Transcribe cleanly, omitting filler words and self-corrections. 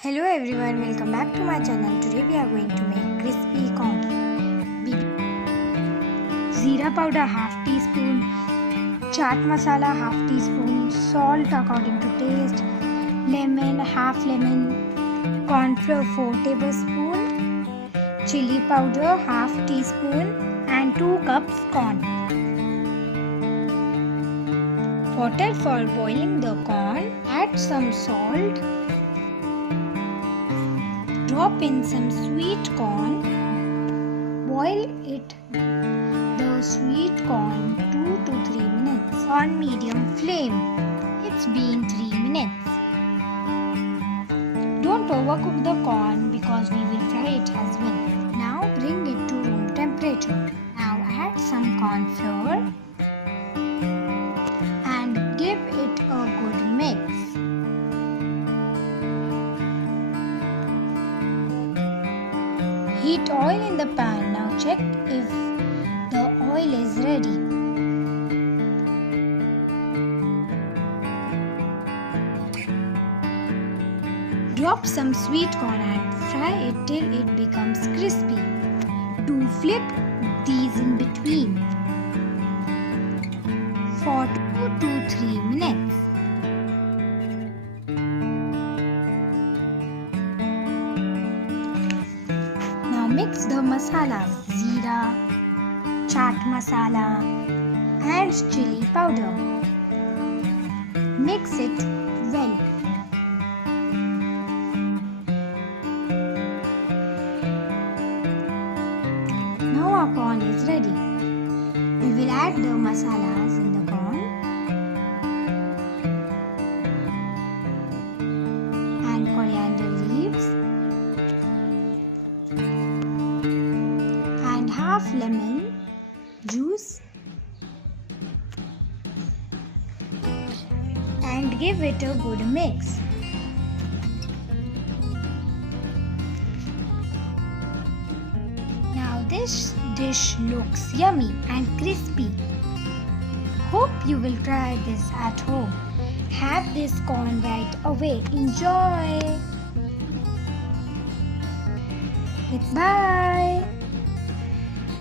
Hello everyone, welcome back to my channel. Today we are going to make crispy corn. Zira powder half teaspoon, chaat masala half teaspoon, salt according to taste, lemon half lemon, corn flour 4 tablespoon, chilli powder half teaspoon and 2 cups corn. Water for boiling the corn. Add some salt. Drop in some sweet corn. Boil the sweet corn 2 to 3 minutes on medium flame. It's been 3 minutes. Don't overcook the corn because we will fry it as well. Now bring it to room temperature. Now add some corn flour and give it a good mix. Heat oil in the pan. Now check if the oil is ready. Drop some sweet corn and fry it till it becomes crispy. Do flip these in between for 2 to 3 minutes. Now mix the masalas, zira, chaat masala and chilli powder. Mix it well. Now our corn is ready. We will add the masalas in the corn and coriander leaves and half lemon juice and give it a good mix. Now this dish looks yummy and crispy. Hope you will try this at home. Have this corn right away. Enjoy! Bye!